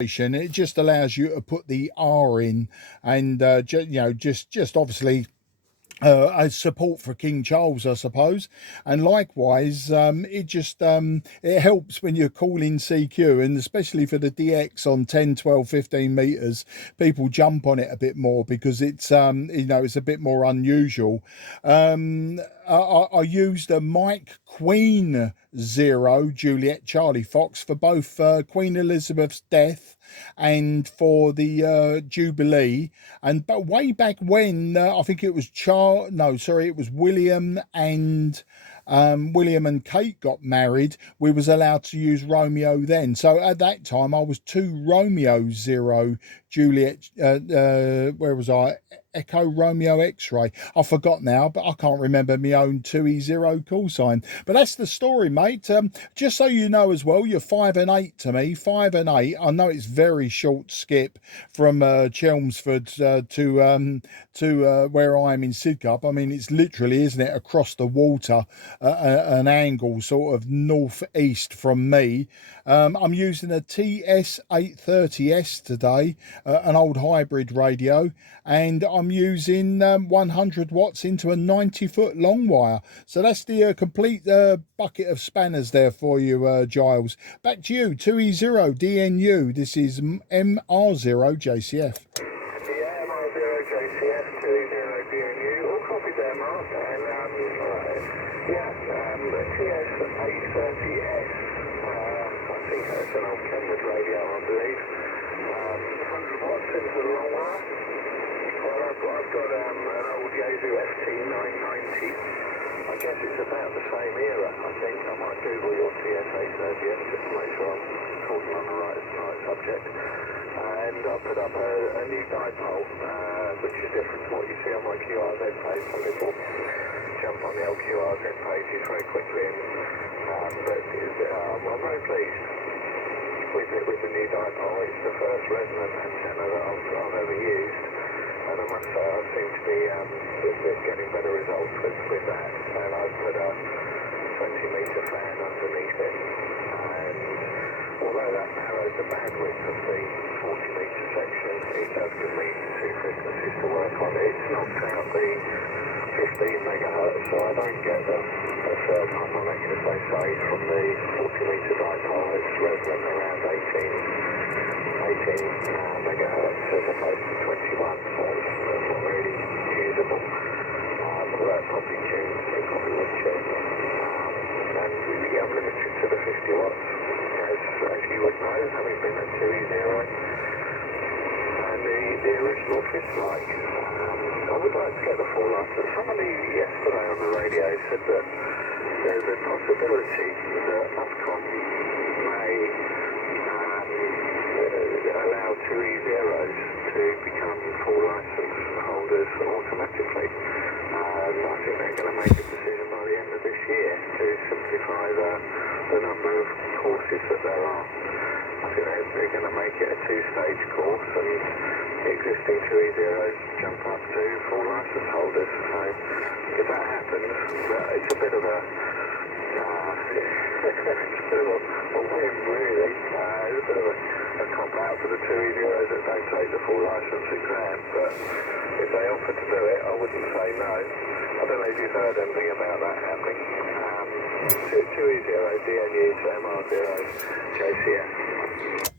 it just allows you to put the R in, and just obviously as support for King Charles, I suppose. And likewise, it helps when you're calling CQ, and especially for the DX on 10, 12, 15 meters, people jump on it a bit more because it's a bit more unusual. I used a Mike Queen 0 Juliet Charlie Fox for both Queen Elizabeth's death and for the Jubilee. But way back when, I think it was it was William and Kate got married, we was allowed to use Romeo then. So at that time, I was 2 Romeo 0 Juliet. Where was I? Echo Romeo X-ray. I forgot now, but I can't remember my own 2E0 call sign. But that's the story, mate. Just so you know as well, you're 5 and 8 to me. 5 and 8. I know it's very short skip from Chelmsford to where I am in Sidcup. I mean, it's literally, isn't it, across the water, an angle sort of northeast from me. I'm using a TS-830S today, an old hybrid radio, and I'm using 100 watts into a 90-foot long wire. So that's the complete bucket of spanners there for you, Giles. Back to you, 2E0DNU. This is MR0JCF. Yeah, MR0JCF, 2E0DNU. All copied there, Mark. And the TS-830S. I think that's an old Kenwood radio, I believe. 100 watts into the long wire. Well, I've got an old Yaesu FT990. I guess it's about the same era, I think. I might Google your TS-830S just to make sure I'm talking on the right subject. And I put up a new dipole, which is different to what you see on my QRZ page. Some people jump on the old QRZ pages very quickly, but I'm very pleased with the new dipole. It's the first resonant antenna that I've ever used, and I must say I seem to be getting better results with that. And I've put a 20-meter fan underneath it, and although that narrows the bandwidth of the 40-meter section, it does give me 2 frequencies to work on. It's knocked out the 15 megahertz, so I don't get the third harmonic, as they say, from the 40-meter dipole. It's resonant around 18 megahertz as opposed to 21, so it's not really usable. Well, that probably tunes, it probably would tune. And yeah, I'm limited to the 50 watts, as you would know, having been at 2E0. And the original Fish-like. I would like to get the full license. Somebody yesterday on the radio said that there's a possibility that Ofcom may allow 2E0s to become full license holders automatically. I think they're going to make a decision by the end of this year to simplify the number of courses that there are. I think they're going to make it a 2-stage course, and the existing 2E0s jump up to full license holders. So if that happens, it's a bit of a win, really. It's a bit of a cop out for the 2E0s that don't take the full license exam, but if they offer to do it, I wouldn't say no. I don't know if you've heard anything about that happening. 2E0DNU to MR0JCF.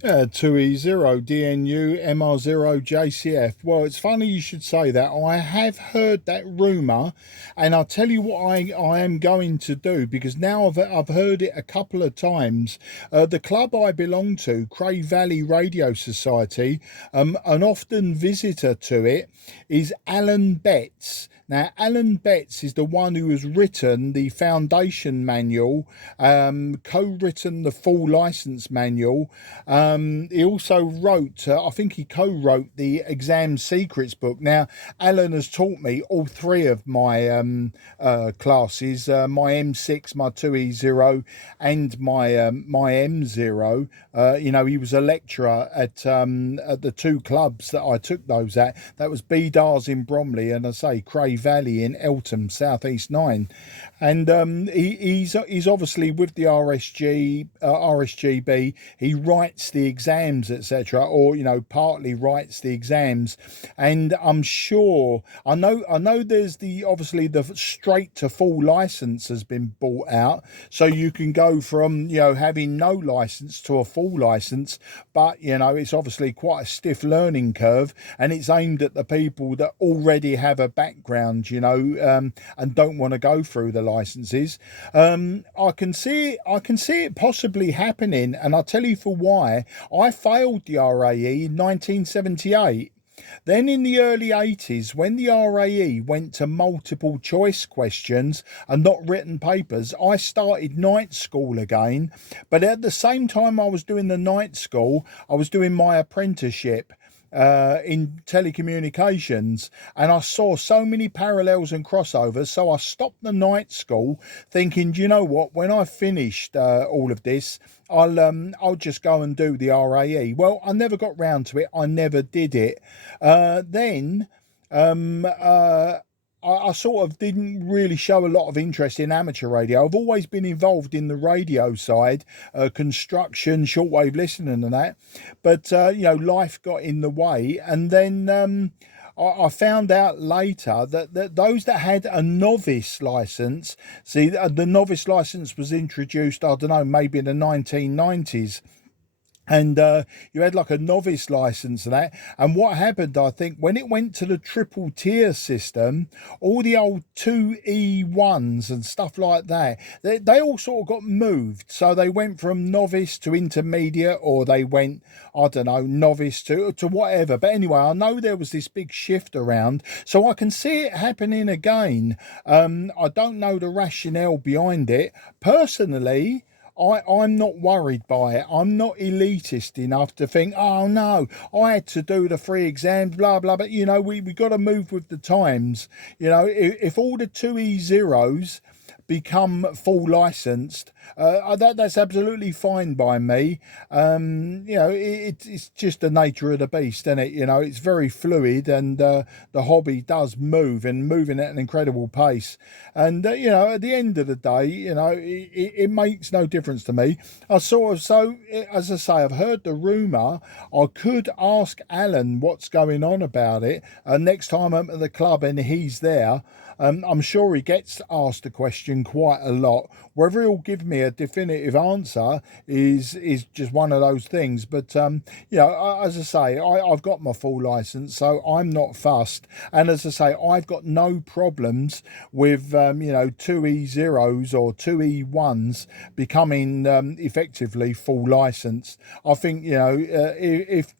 2E0DNU MR0JCF. Well, it's funny you should say that. I have heard that rumour, and I'll tell you what I am going to do, because now I've heard it a couple of times. The club I belong to, Cray Valley Radio Society, an often visitor to it is Alan Betts. Now, Alan Betts is the one who has written the foundation manual, co-written the full license manual. He also wrote, I think he co-wrote the exam secrets book. Now, Alan has taught me all 3 of my classes, my M6, my 2E0, and my M0. He was a lecturer at the 2 clubs that I took those at. That was BDARS in Bromley, and I say Cray Valley in Eltham, South East 9. And he's obviously with the RSGB. He writes the the exams, etc., or partly writes the exams. And I'm sure I know there's obviously the straight to full license has been bought out, so you can go from having no license to a full license. But it's obviously quite a stiff learning curve, and it's aimed at the people that already have a background, and don't want to go through the licenses. I can see it possibly happening, and I'll tell you for why. I failed the RAE in 1978. Then in the early 80s, when the RAE went to multiple choice questions and not written papers, I started night school again. But at the same time I was doing the night school, I was doing my apprenticeship in telecommunications, and I saw so many parallels and crossovers, so I stopped the night school thinking, do you know what, when I finished all of this, I'll just go and do the RAE. Well, I never got round to it. I never did it. Then I sort of didn't really show a lot of interest in amateur radio. I've always been involved in the radio side, construction, shortwave listening and that. But, life got in the way. And then I found out later that those that had a novice license, see, the novice license was introduced, I don't know, maybe in the 1990s. And you had like a novice license and that. And what happened, I think, when it went to the triple tier system, all the old 2E1s and stuff like that, they all sort of got moved. So they went from novice to intermediate, or they went, I don't know, novice to whatever. But anyway, I know there was this big shift around. So I can see it happening again. I don't know the rationale behind it. Personally, I'm not worried by it. I'm not elitist enough to think, oh no, I had to do the 3 exams, blah, blah. But, we got to move with the times. If all the 2E0s become full licensed, that's absolutely fine by me. It's just the nature of the beast, isn't it? It's very fluid, and the hobby does move, and moving at an incredible pace. And at the end of the day, it makes no difference to me. As I say, I've heard the rumor. I could ask Alan what's going on about it next time I'm at the club and he's there. I'm sure he gets asked the question quite a lot. Whether he'll give me a definitive answer is just one of those things. But as I say, I've got my full license, so I'm not fussed. And as I say, I've got no problems with 2E0s or 2E1s becoming effectively full license. I think if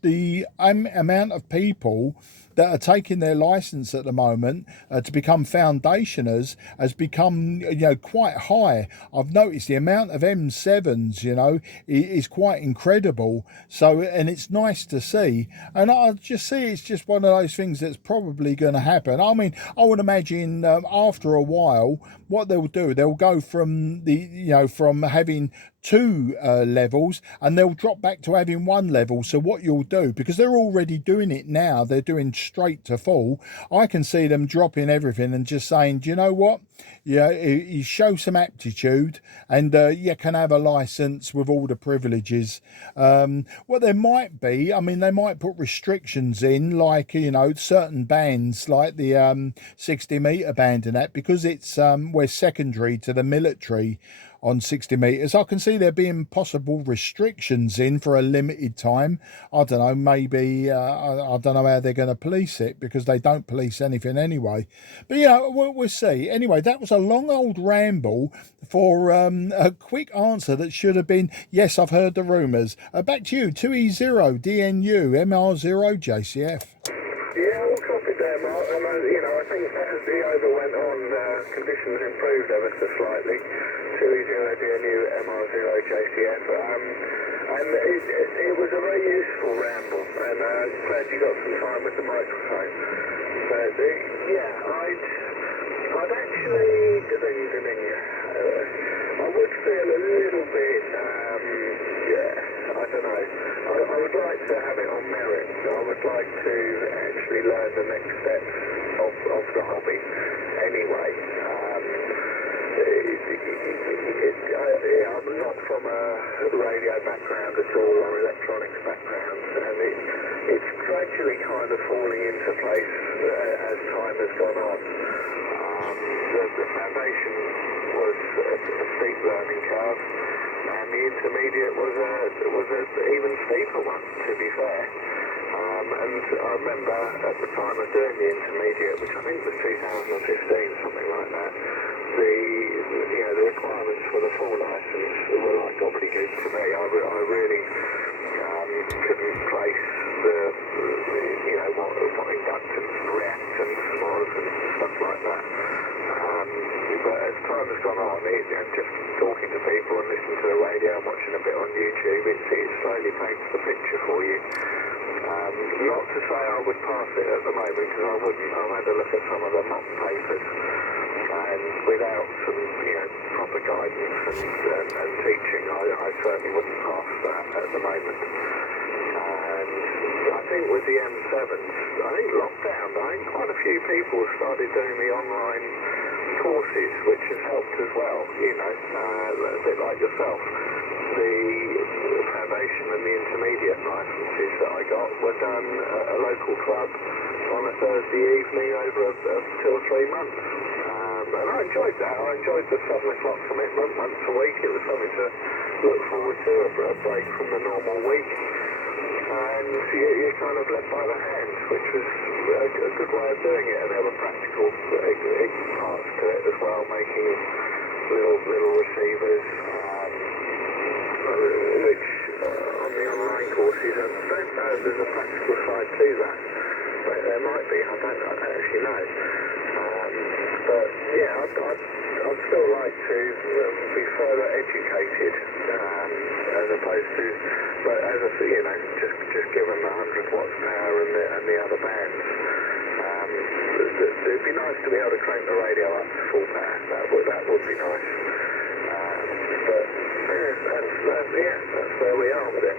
the amount of people that are taking their license at the moment to become foundationers has become quite high. I've noticed the amount of M7s is quite incredible. So, and it's nice to see, and I just see it's just one of those things that's probably going to happen. I mean, I would imagine after a while what they'll do, they'll go from from having 2 levels, and they'll drop back to having 1 level. So what you'll do, because they're already doing it now, they're doing straight to full, I can see them dropping everything and just saying, do you know what, you show some aptitude and you can have a license with all the privileges. What there might be, I mean, they might put restrictions in, like certain bands, like the 60-meter band and that, because it's we're secondary to the military on 60 meters. I can see there being possible restrictions in for a limited time. I don't know, maybe I don't know how they're going to police it, because they don't police anything anyway. But we'll see. Anyway, that was a long old ramble for a quick answer that should have been, yes, I've heard the rumours. Back to you, 2E0DNU MR0 JCF. Yeah, all copied there, Mark. And I think as the over went on, conditions improved ever so slightly. 2E0DNU MR0 JCF. And it was a very useful ramble, and I'm glad you got some time with the microphone. But I'd actually, I would feel a little bit, I don't know. I would like to have it on merit. I would like to actually learn the next steps of the hobby anyway. I'm not from a radio background at all, or electronics background, and it's gradually kind of falling into place as time has gone on. The foundation was a steep learning curve, and the intermediate was an even steeper one, to be fair. And I remember at the time of doing the intermediate, which I think was 2015, something like that, the requirements for the full license were like gobbledygook to me. I really couldn't place what inductance and reactance was and stuff like that. But as time has gone on, and just talking to people and listening to the radio and watching a bit on YouTube, it slowly paints the picture for you. Not to say I would pass it at the moment, because I wouldn't. I've had a look at some of the mock papers, and without some proper guidance and teaching, I certainly wouldn't pass that at the moment. And I think with the M7s, I think lockdown, quite a few people started doing the online courses, which has helped as well, a bit like yourself. The foundation and the intermediate licenses that I got were done at a local club on a Thursday evening over 2 or 3 months. And I enjoyed that. I enjoyed the 7 o'clock commitment once a week. It was something to look forward to, a break from the normal week. And you're kind of led by the hand, which was a good way of doing it. And there were practical parts to it as well, making little receivers, which on the online courses, I don't know if there's a practical side to that. But there might be, I don't actually know. But yeah, I'd still like to be further educated, as opposed to, but as I say, just given the 100 watts power and the other bands. It'd be nice to be able to crank the radio up to full power. That would be nice. But that's where we are with it.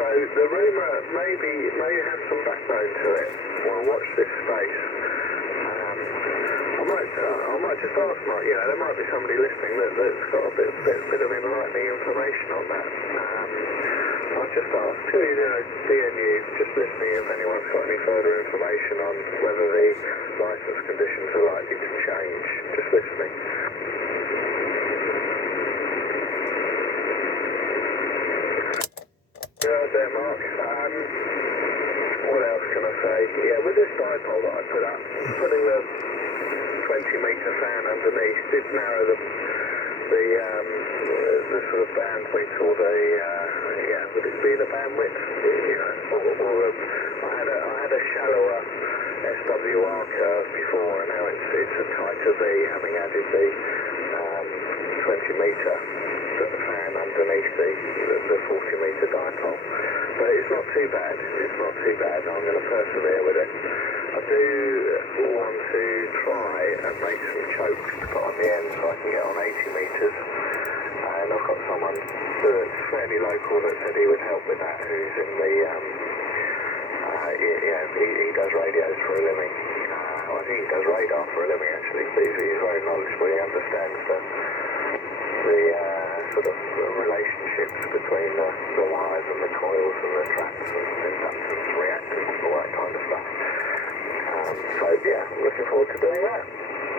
So the rumour may have some backbone to it. Well, watch this space. I might just ask, there might be somebody listening that's got a bit of enlightening information on that. I'll just ask 2E0DNU, just listening, if anyone's got any further information on whether the licence conditions are likely to change. Just listening. Yeah, there, Mark. What else can I say? Yeah, with this dipole that I put up, putting the 20-metre fan underneath did narrow the sort of bandwidth, or would it be the bandwidth? I had a shallower SWR curve before, and now it's a tighter V, having added the 20-metre fan underneath the 40-metre dipole. But it's not too bad. I'm going to persevere with it. I do want to try and make some chokes to put on the end so I can get on 80 metres. And I've got someone that's fairly local that said he would help with that, who's in the, he does radios for a living. I think he does radar for a living, actually, but he's very knowledgeable. He understands the sort of relationships between the wires and the coils and the traps and inductance, reactance, and all that kind of stuff. So yeah, I'm looking forward to doing that.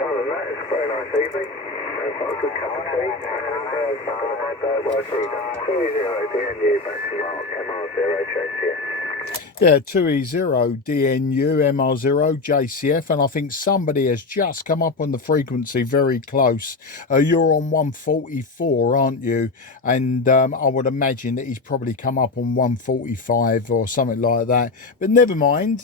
Other than that, it's a very nice evening. I've got a good cup of tea, and it's not going to bad work either. 2E0DNU, back to Mark, MR0JCF. Yeah, 2E0DNU, MR0JCF, and I think somebody has just come up on the frequency very close. You're on 144, aren't you? And I would imagine that he's probably come up on 145 or something like that. But never mind.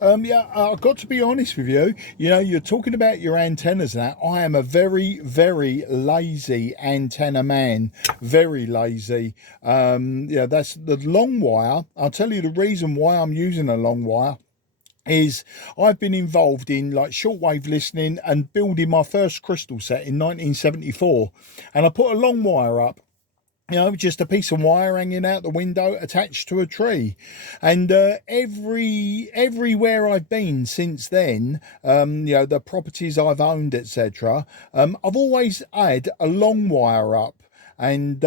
I've got to be honest with you. You're talking about your antennas now. I am a very, very lazy antenna man. Very lazy. That's the long wire. I'll tell you the reason why I'm using a long wire is I've been involved in like shortwave listening and building my first crystal set in 1974, and I put a long wire up you know, just a piece of wire hanging out the window attached to a tree. And everywhere I've been since then, you know, the properties I've owned, etc., I've always had a long wire up. And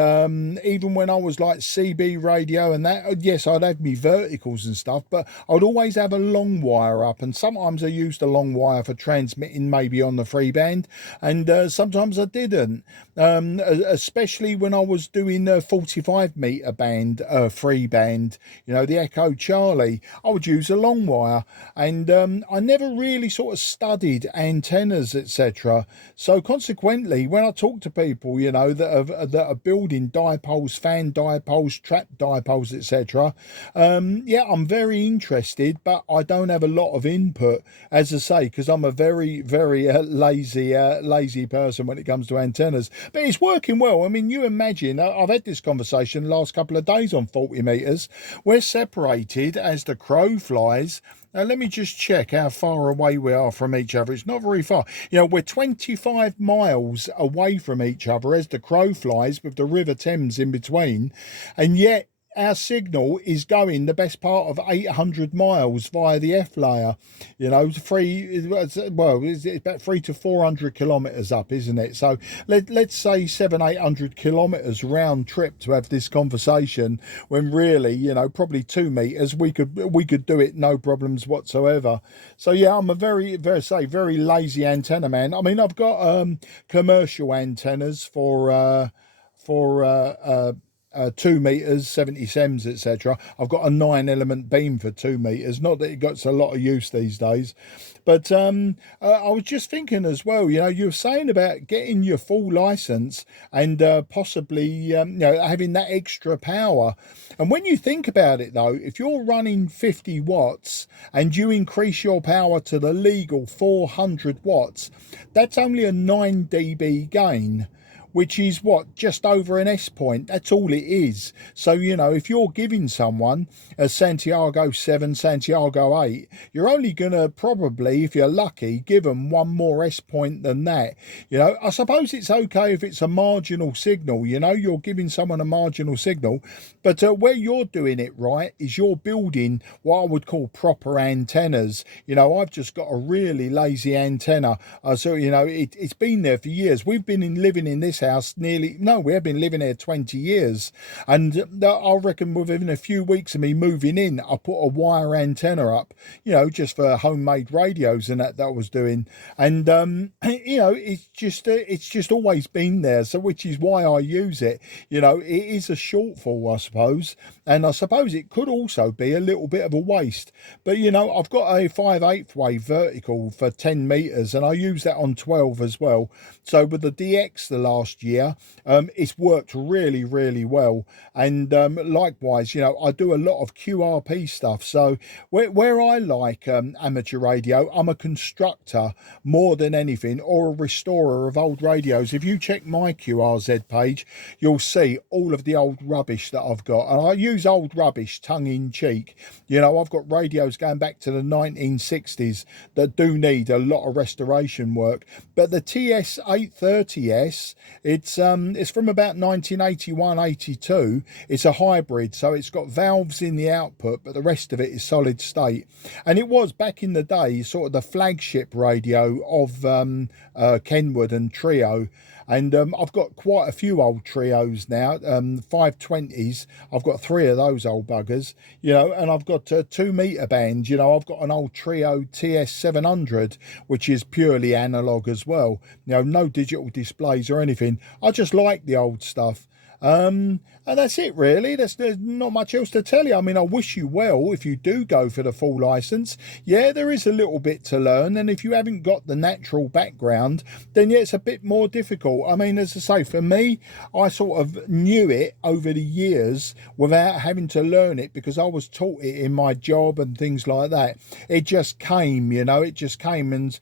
even when I was like CB radio and that, yes, I'd have me verticals and stuff, but I'd always have a long wire up. And sometimes I used a long wire for transmitting maybe on the free band, and sometimes I didn't. Especially when I was doing the 45 meter band, free band, you know, the Echo Charlie, I would use a long wire. And I never really sort of studied antennas, etc. So consequently, when I talk to people, you know, that are building dipoles, fan dipoles, trap dipoles, etc., yeah, I'm very interested, but I don't have a lot of input, as I say, because I'm a very, very lazy person when it comes to antennas. But it's working well. I mean, you imagine, I've had this conversation the last couple of days on 40 meters. We're separated as the crow flies. Now, let me just check how far away we are from each other. It's not very far. You know, we're 25 miles away from each other as the crow flies, with the River Thames in between. And yet, our signal is going the best part of 800 miles via the F layer. You know, it's about 300 to 400 kilometres up, isn't it? So let's say 700-800 kilometres round trip to have this conversation, when really, you know, probably 2 meters we could do it no problems whatsoever. So yeah, I'm a very lazy antenna man. I mean, I've got commercial antennas for 2 meters, 70 sems, etc. I've got a 9-element beam for 2 meters. Not that it gets a lot of use these days, but I was just thinking as well. You know, you were saying about getting your full license and possibly you know, having that extra power. And when you think about it, though, if you're running 50 watts and you increase your power to the legal 400 watts, that's only a 9 dB gain, which is what, just over an S point. That's all it is. So, you know, if you're giving someone a Santiago 7, Santiago 8, you're only going to probably, if you're lucky, give them one more S point than that. You know, I suppose it's okay if it's a marginal signal, you know, you're giving someone a marginal signal, but where you're doing it right is you're building what I would call proper antennas. You know, I've just got a really lazy antenna. So, you know, it's been there for years. We've been living in this house we have been living here 20 years, and I reckon within a few weeks of me moving in, I put a wire antenna up, you know, just for homemade radios and that I was doing. And you know, it's just always been there, so which is why I use it. You know, it is a shortfall, I suppose, and I suppose it could also be a little bit of a waste. But you know, I've got a 5/8 wave vertical for 10 meters, and I use that on 12 as well. So with the DX the last year, it's worked really well. And likewise, you know, I do a lot of QRP stuff. So where I like amateur radio, I'm a constructor more than anything, or a restorer of old radios. If you check my QRZ page, you'll see all of the old rubbish that I've got, and I use old rubbish tongue in cheek. You know, I've got radios going back to the 1960s that do need a lot of restoration work. But the TS-830S, it's from about 1981-82. It's a hybrid, so it's got valves in the output, but the rest of it is solid state. And it was, back in the day, sort of the flagship radio of Kenwood and Trio. And I've got quite a few old trios now, 520s. I've got 3 of those old buggers, you know, and I've got 2 meter bands. You know, I've got an old Trio TS-700, which is purely analog as well. You know, no digital displays or anything. I just like the old stuff. And that's it really. There's not much else to tell you. I mean, I wish you well if you do go for the full license. Yeah, there is a little bit to learn, and if you haven't got the natural background, then yeah, it's a bit more difficult. I mean, as I say, for me, I sort of knew it over the years without having to learn it, because I was taught it in my job and things like that. It just came, you know, it just came and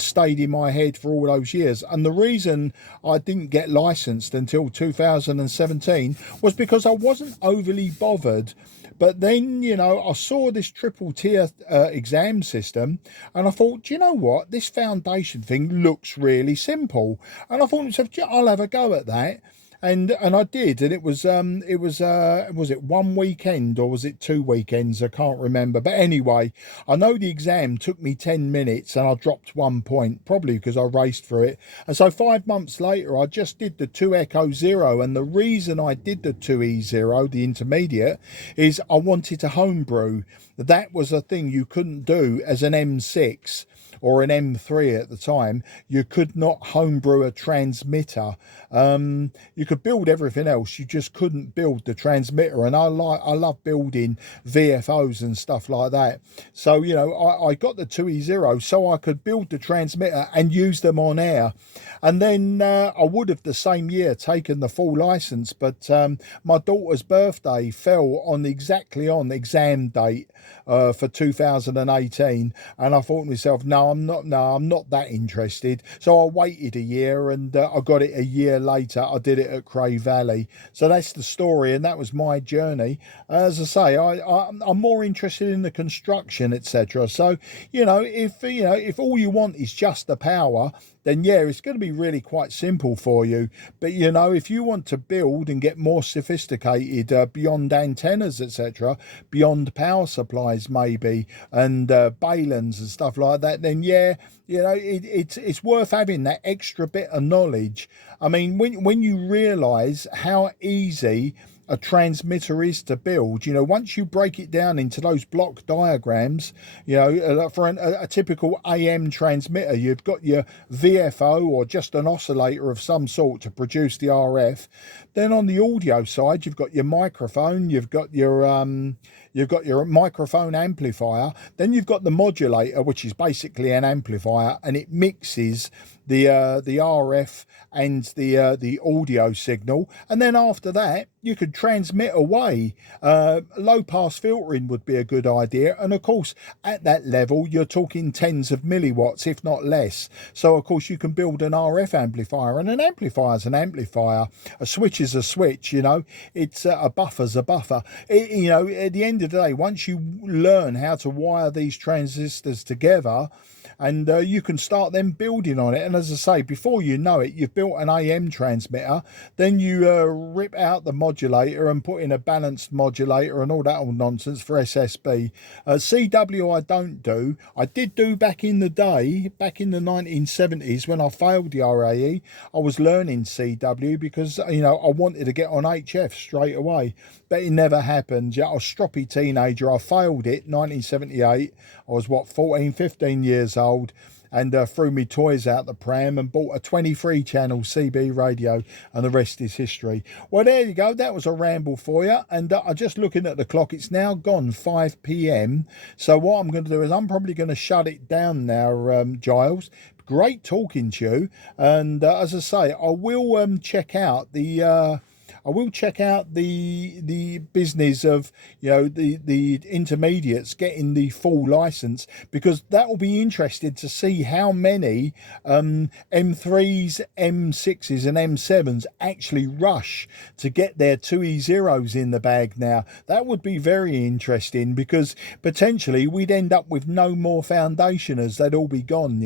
stayed in my head for all those years. And the reason I didn't get licensed until 2017 was because I wasn't overly bothered. But then, you know, I saw this triple tier exam system, and I thought, do you know what? This foundation thing looks really simple. And I thought to myself, I'll have a go at that. and I did, and it was was it one weekend or was it 2 weekends? I can't remember, but anyway, I know the exam took me 10 minutes and I dropped 1 point, probably because I raced through it. And so 5 months later, I just did the 2 Echo 0, and the reason I did the 2E0, the intermediate, is I wanted to homebrew. That was a thing you couldn't do as an M6 or an M3 at the time. You could not homebrew a transmitter. You could build everything else, you just couldn't build the transmitter. And I love building VFOs and stuff like that. So I got the 2E0 so I could build the transmitter and use them on air. And then I would have the same year taken the full license, but my daughter's birthday fell on exactly on the exam date for 2018, and I thought to myself, no, I'm not that interested. So I waited a year, and I got it a year later. I did it at Cray Valley. So that's the story, and that was my journey. As I say, I'm more interested in the construction, etc. So if all you want is just the power, then yeah, it's going to be really quite simple for you. But if you want to build and get more sophisticated, beyond antennas, etc., beyond power supplies maybe, and balans and stuff like that, then yeah, it's worth having that extra bit of knowledge. I mean, when you realise how easy a transmitter is to build, once you break it down into those block diagrams, for a typical AM transmitter, you've got your VFO or just an oscillator of some sort to produce the RF. Then on the audio side, you've got your microphone, you've got your microphone amplifier, then you've got the modulator, which is basically an amplifier, and it mixes the RF and the audio signal. And then after that, you could transmit away. Low pass filtering would be a good idea, and of course at that level you're talking tens of milliwatts, if not less. So of course you can build an RF amplifier, and an amplifier is an amplifier, a switch is a switch. It's a buffer's a buffer. At the end of the day, once you learn how to wire these transistors together, and you can start then building on it. And as I say, before you know it, you've built an AM transmitter. Then you rip out the modulator and put in a balanced modulator and all that old nonsense for SSB. CW I don't do. I did do back in the day, back in the 1970s when I failed the RAE. I was learning CW because I wanted to get on HF straight away, but it never happened. I was a stroppy teenager. I failed it 1978. I was 14, 15 years old, and threw me toys out the pram and bought a 23 channel CB radio, and the rest is history. Well, there you go. That was a ramble for you. And I'm just looking at the clock. It's now gone 5 p.m. So what I'm going to do is I'm probably going to shut it down now, Giles. Great talking to you. And as I say, I will check out the business of the intermediates getting the full license, because that will be interesting to see how many M3s, M6s and M7s actually rush to get their 2E0s in the bag now. That would be very interesting, because potentially we'd end up with no more foundationers. They'd all be gone,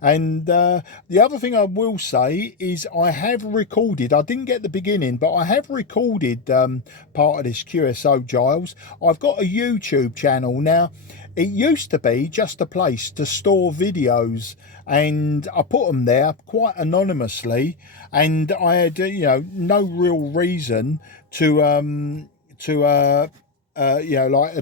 And the other thing I will say is I have recorded, I didn't get the beginning, but I have recorded part of this QSO, Giles. I've got a YouTube channel now. It used to be just a place to store videos, and I put them there quite anonymously, and I had no real reason to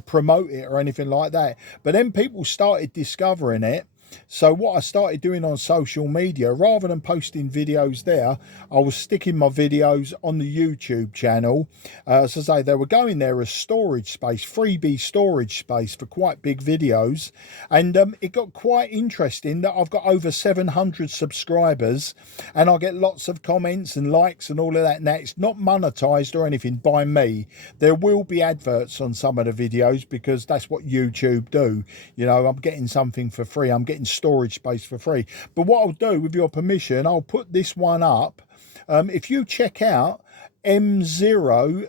promote it or anything like that. But then people started discovering it. So what I started doing on social media, rather than posting videos there, I was sticking my videos on the YouTube channel. As I say, they were going there as storage space, freebie storage space for quite big videos. And it got quite interesting that I've got over 700 subscribers, and I get lots of comments and likes and all of that. Now, it's not monetized or anything by me. There will be adverts on some of the videos, because that's what YouTube do. I'm getting something for free. I'm getting storage space for free. But what I'll do, with your permission, I'll put this one up. If you check out M0JCF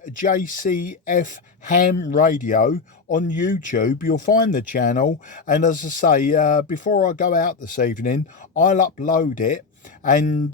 ham radio on YouTube, you'll find the channel. And as I say, before I go out this evening, I'll upload it. and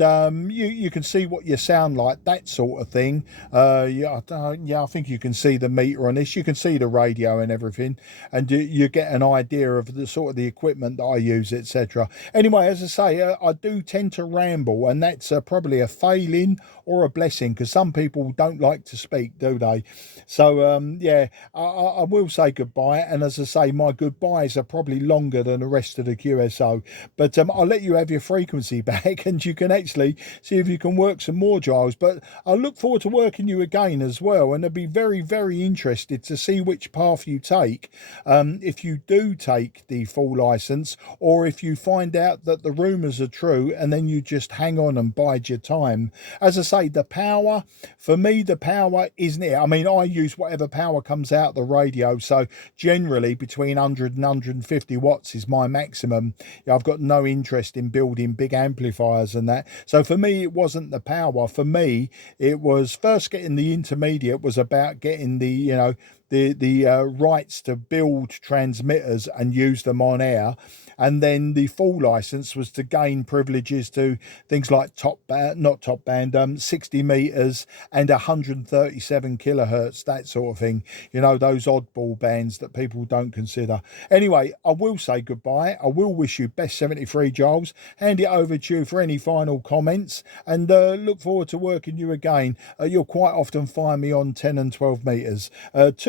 you can see what you sound like, that sort of thing. Yeah, I think you can see the meter on this. You can see the radio and everything, and you get an idea of the sort of the equipment that I use, etc. Anyway, as I say, I do tend to ramble, and that's probably a failing or a blessing, because some people don't like to speak, do they? So yeah, I will say goodbye, and as I say, my goodbyes are probably longer than the rest of the QSO, but I'll let you have your frequency back, and you can actually see if you can work some more, Giles. But I look forward to working you again as well, and I'd be very, very interested to see which path you take, if you do take the full license, or if you find out that the rumours are true and then you just hang on and bide your time. As I say, the power, for me, the power isn't it. I mean, I use whatever power comes out the radio, so generally between 100 and 150 watts is my maximum. I've got no interest in building big amplifiers and that. So for me, it wasn't the power. For me, it was first getting the intermediate, was about getting the, you know, the rights to build transmitters and use them on air, and then the full license was to gain privileges to things like not top band, 60 meters and 137 kilohertz, that sort of thing, you know, those oddball bands that people don't consider. Anyway, I will say goodbye. I will wish you best 73, Giles. Hand it over to you for any final comments, and look forward to working you again. You'll quite often find me on 10 and 12 meters.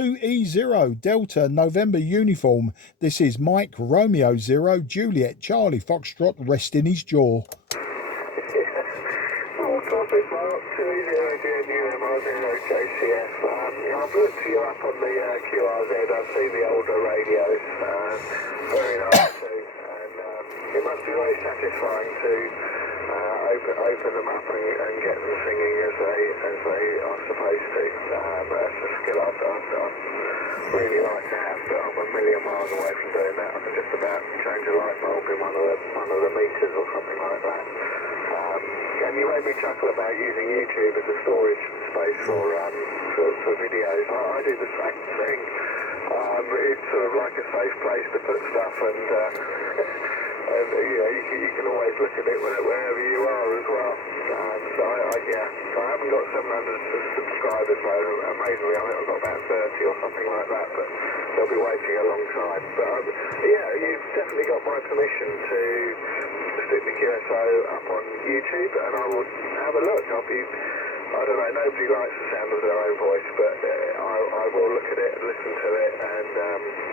2E0 Delta November uniform. This is Mike Romeo 0 Juliet Charlie Foxtrot resting his jaw. All topic, Mark. 2E0DNU MR0JCF. I've looked you up on the QRZ. I've seen the older radios. Very nice too. And it must be very satisfying to open them up and get them singing as they are supposed to. That's a skill I'd really like to have, but I'm a million miles away from doing that. I can just about change a light bulb in one of the meters or something like that. And you made me chuckle about using YouTube as a storage space for videos. I do the same thing. It's sort of like a safe place to put stuff, and you can always look at it wherever you are as well. So I haven't got 700 subscribers, so amazingly I think I've got about 30 or something like that, but they'll be waiting a long time. But yeah, you've definitely got my permission to stick the QSO up on YouTube, and I will have a look. I don't know, nobody likes the sound of their own voice, but I will look at it and listen to it, and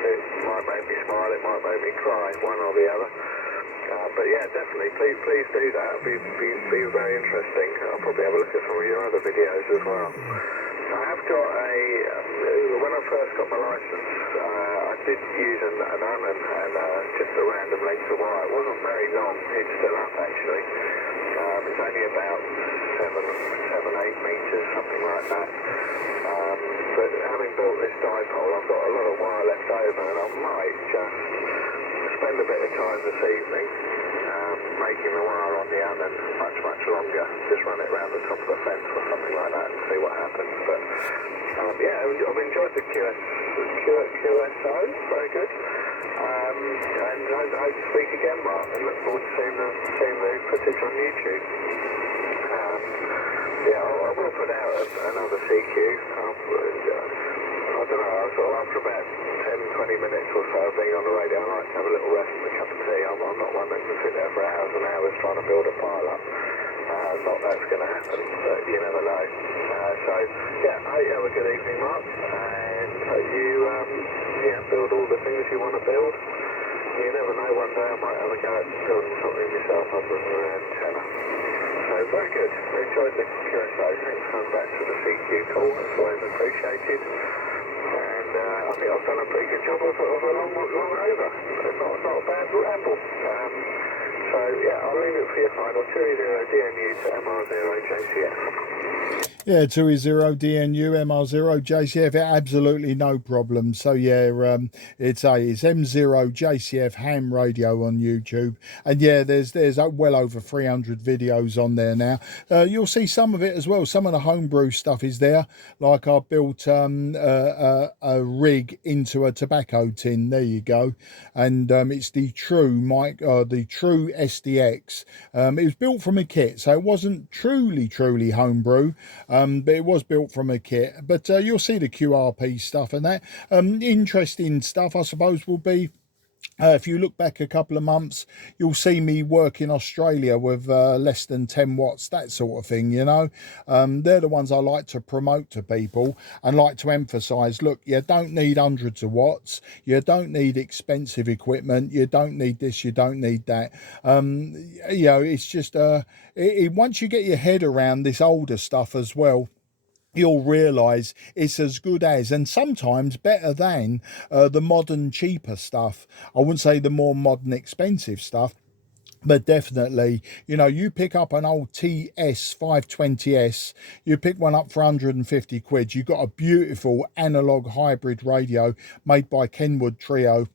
it might make me smile, it might make me cry, one or the other. But yeah, definitely, please do that. It'll be very interesting. I'll probably have a look at some of your other videos as well. I have got when I first got my license, I did use an Allen and just a random length of wire. It wasn't very long, it's still up actually. It's only about 7-8 meters, something like that. But having built this dipole, I've got a lot of wire left over, and I might just spend a bit of time this evening making the wire on the Allen much longer. Just run it around the top of the fence or something like that and see what happens. But yeah, I've enjoyed the QSO, very good. And I hope to speak again, Mark, and look forward to seeing the footage on YouTube. Yeah, I will put out another CQ. I don't know, sort of after about 10-20 minutes or so of being on the radio, I like to have a little rest and a cup of tea. I'm not one that can sit there for hours and hours trying to build a pile up. Not that's going to happen, but you never know. So, yeah, I hope you have a good evening, Mark, and hope you build all the things you want to build. You never know, one day I might have a go at building something myself other than an antenna. So, very good. I enjoyed the QSO. Thanks for coming back to the CQ call. It's always appreciated. And I think I've done a pretty good job of a long over. Not a bad ramble. So, yeah, I'll leave it for your final. 2E0DNU to MR0JCF. Yeah, 2E0DNU MR0 JCF, absolutely no problem. So yeah, it's M0 JCF ham radio on YouTube, and yeah, there's well over 300 videos on there now. You'll see some of it as well. Some of the homebrew stuff is there. Like I built a rig into a tobacco tin. There you go, and it's the the true SDX. It was built from a kit, so it wasn't truly homebrew. But it was built from a kit. But you'll see the QRP stuff and that. Interesting stuff, I suppose, will be if you look back a couple of months, you'll see me work in Australia with less than 10 watts, that sort of thing, you know. They're the ones I like to promote to people and like to emphasize. Look, you don't need hundreds of watts, you don't need expensive equipment, you don't need this, you don't need that. You know, it's just once you get your head around this older stuff as well, you'll realise it's as good as, and sometimes better than, the modern cheaper stuff. I wouldn't say the more modern expensive stuff, but definitely, you know, you pick up an old TS-830S, you pick one up for 150 quid, you've got a beautiful analog hybrid radio made by Kenwood Trio.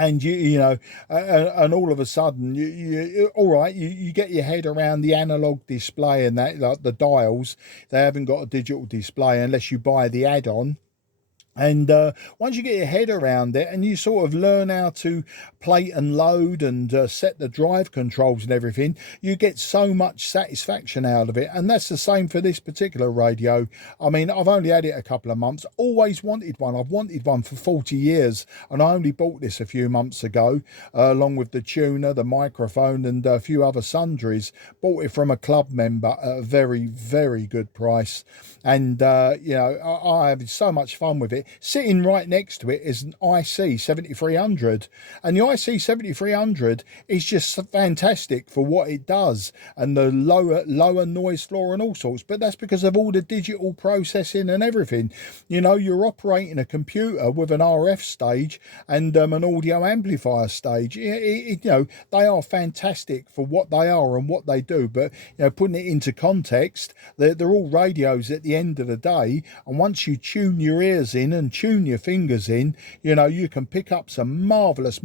And you know, and all of a sudden, you all right, you get your head around the analog display and that, like the dials. They haven't got a digital display unless you buy the add-on. And once you get your head around it and you sort of learn how to plate and load and set the drive controls and everything, you get so much satisfaction out of it. And that's the same for this particular radio. I mean, I've only had it a couple of months, always wanted one. I've wanted one for 40 years, and I only bought this a few months ago, along with the tuner, the microphone, and a few other sundries. Bought it from a club member at a very good price. And, you know, I have so much fun with it. Sitting right next to it is an IC 7300, and the IC 7300 is just fantastic for what it does, and the lower noise floor and all sorts. But that's because of all the digital processing and everything. You know, you're operating a computer with an RF stage and an audio amplifier stage. You know, they are fantastic for what they are and what they do. But you know, putting it into context, they're all radios at the end of the day, and once you tune your ears in and tune your fingers in, you know, you can pick up some marvelous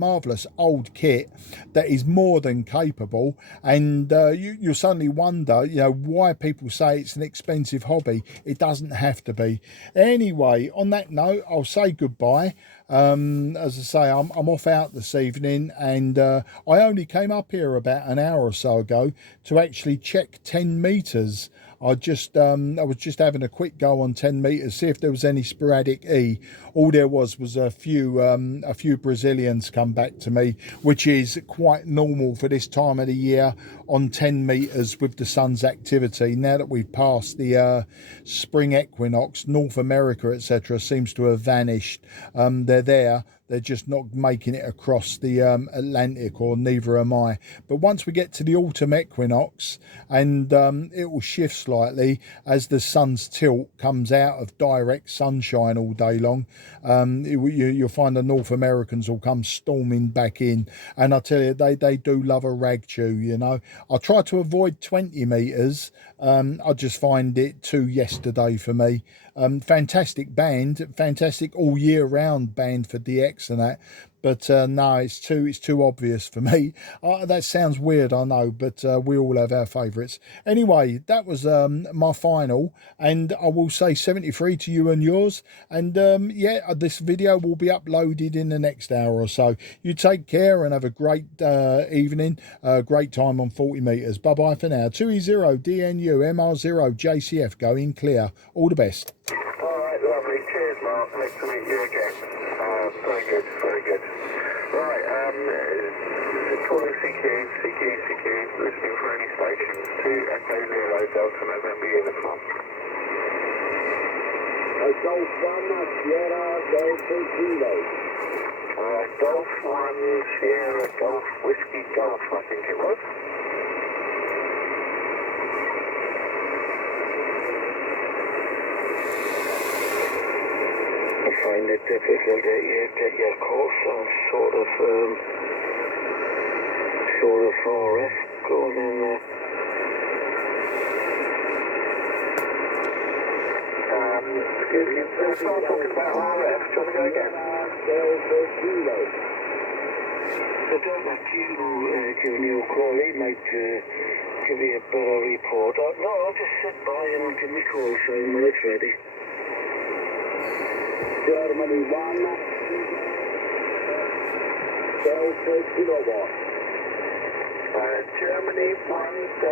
old kit that is more than capable. And you suddenly wonder, you know, why people say it's an expensive hobby. It doesn't have to be. Anyway, on that note, I'll say goodbye. As I say, I'm off out this evening, and I only came up here about an hour or so ago to actually check 10 meters. I was just having a quick go on 10 meters, see if there was any sporadic E. All there was a few Brazilians come back to me, which is quite normal for this time of the year on 10 meters with the sun's activity. Now that we've passed the spring equinox, North America, etc., seems to have vanished. They're there. They're just not making it across the Atlantic, or neither am I. But once we get to the autumn equinox, and it will shift slightly as the sun's tilt comes out of direct sunshine all day long, you'll find the North Americans will come storming back in. And I tell you, they do love a ragchew, you know. I try to avoid 20 meters. I just find it too yesterday for me. Fantastic band, fantastic all year round band for DX and that, but no, it's too obvious for me. That sounds weird, I know, but we all have our favourites. Anyway, that was my final, and I will say 73 to you and yours. And yeah, this video will be uploaded in the next hour or so. You take care and have a great evening, great time on 40 meters. Bye bye for now. 2E0DNU MR0 JCF going clear. All the best. Alright, lovely. Cheers, Mark. Nice to meet you again. Very good, very good. Right, calling CQ, listening for any stations to Echo Zero Delta November Uniform. Golf 1, Sierra Delta Kilo. Golf 1, Sierra Golf, Whiskey Golf, I think it was. I find it difficult to get your course on sort of RF going in there. You start talking about RF, trying to go again. Delta Kilo. The Delta giving you a call, he might give you a better report. No, I'll just sit by and give me a call saying when it's ready. Germany 1. Delta Kilowatt. Germany 1.